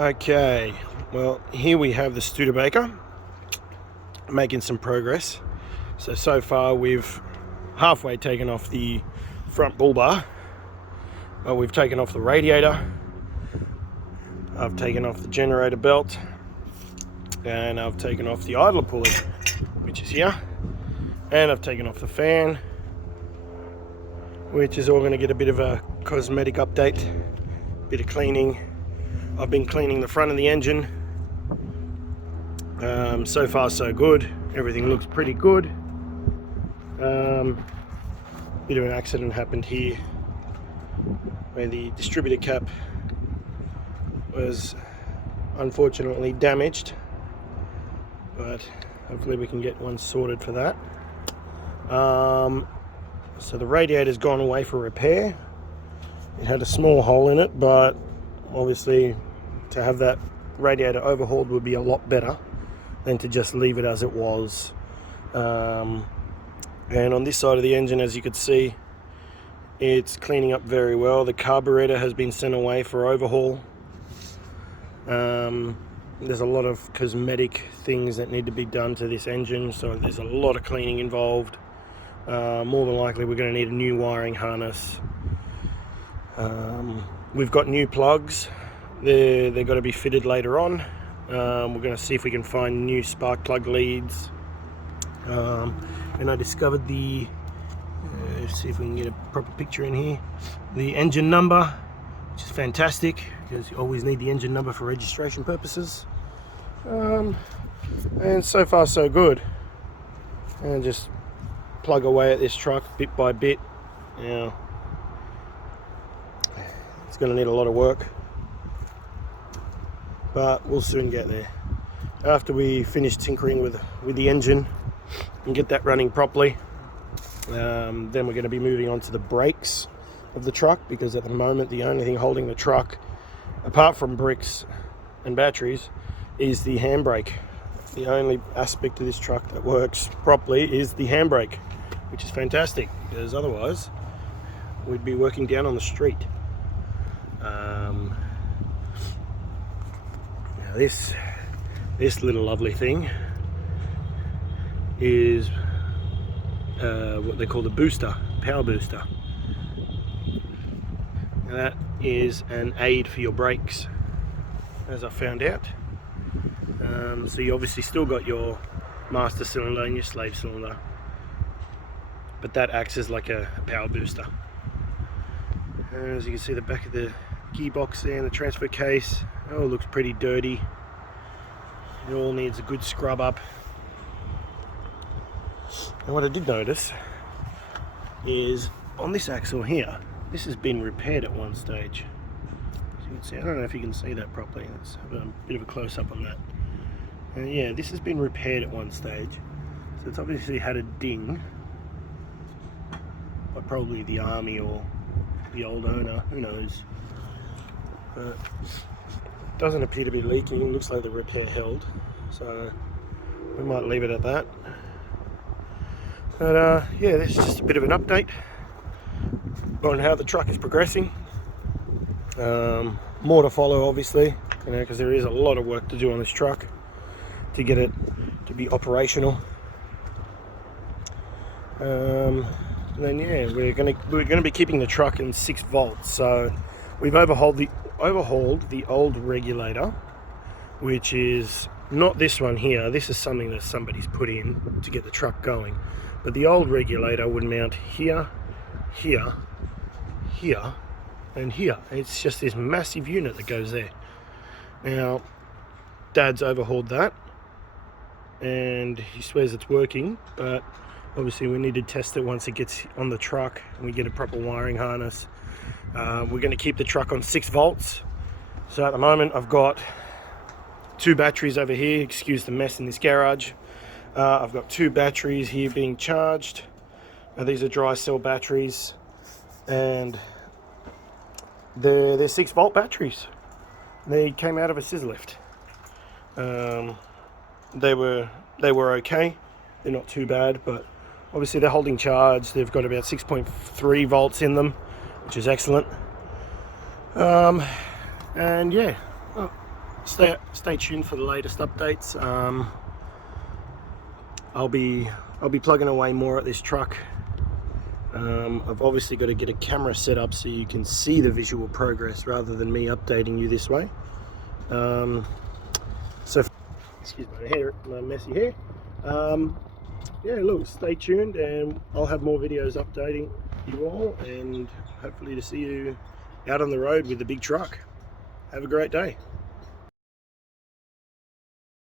Okay, well, here we have the Studebaker making some progress. So far we've halfway taken off the front bull bar. Well, we've taken off the radiator, I've taken off the generator belt, and I've taken off the idler pulley, which is here, and I've taken off the fan, which is all going to get a bit of a cosmetic update, bit of cleaning. I've been cleaning the front of the engine. So far so good, everything looks pretty good. Bit of an accident happened here where the distributor cap was unfortunately damaged, but hopefully we can get one sorted for that. So the radiator's gone away for repair. It had a small hole in it, but obviously to have that radiator overhauled would be a lot better than to just leave it as it was. And on this side of the engine, as you could see, it's cleaning up very well. The carburetor has been sent away for overhaul. There's a lot of cosmetic things that need to be done to this engine, so there's a lot of cleaning involved. More than likely we're going to need a new wiring harness. We've got new plugs. They're going to be fitted later on. We're going to see if we can find new spark plug leads. And I discovered the, see if we can get a proper picture in here, the engine number, which is fantastic because you always need the engine number for registration purposes. And so far so good. And just plug away at this truck bit by bit. Now, it's going to need a lot of work, but we'll soon get there. After we finish tinkering with the engine and get that running properly, then we're going to be moving on to the brakes of the truck, because at the moment the only thing holding the truck, apart from bricks and batteries, is the handbrake. The only aspect of this truck that works properly is the handbrake, which is fantastic, because otherwise we'd be working down on the street. Now this little lovely thing is what they call the booster, power booster. Now that is an aid for your brakes, as I found out. So you obviously still got your master cylinder and your slave cylinder, but that acts as like a power booster. And as you can see, the back of the gearbox there and the transfer case, it all looks pretty dirty. It all needs a good scrub up. And what I did notice is on this axle here, this has been repaired at one stage. As you can see, I don't know if you can see that properly. Let's have a bit of a close-up on that. And yeah, this has been repaired at one stage. So it's obviously had a ding by probably the army or the old owner, who knows. But it doesn't appear to be leaking. It looks like the repair held. So we might leave it at that. But yeah, this is just a bit of an update on how the truck is progressing. More to follow, obviously, because there is a lot of work to do on this truck to get it to be operational. And then yeah, we're gonna be keeping the truck in 6 volts. So we've overhauled the old regulator, which is not this one here. This is something that somebody's put in to get the truck going. But the old regulator would mount here, here, here, and here. It's just this massive unit that goes there. Now, Dad's overhauled that, and he swears it's working, but obviously we need to test it once it gets on the truck and we get a proper wiring harness. We're going to keep the truck on 6 volts. So at the moment I've got 2 batteries over here. Excuse the mess in this garage. I've got 2 batteries here being charged. These are dry cell batteries, and they're 6 volt batteries. They came out of a scissor lift. They were okay. They're not too bad, but obviously they're holding charge. They've got about 6.3 volts in them, which is excellent. And yeah, well, stay tuned for the latest updates. I'll be plugging away more at this truck. I've obviously got to get a camera set up so you can see the visual progress rather than me updating you this way. So excuse my messy hair. Yeah, look, stay tuned and I'll have more videos updating you all, and hopefully to see you out on the road with the big truck. Have a great day.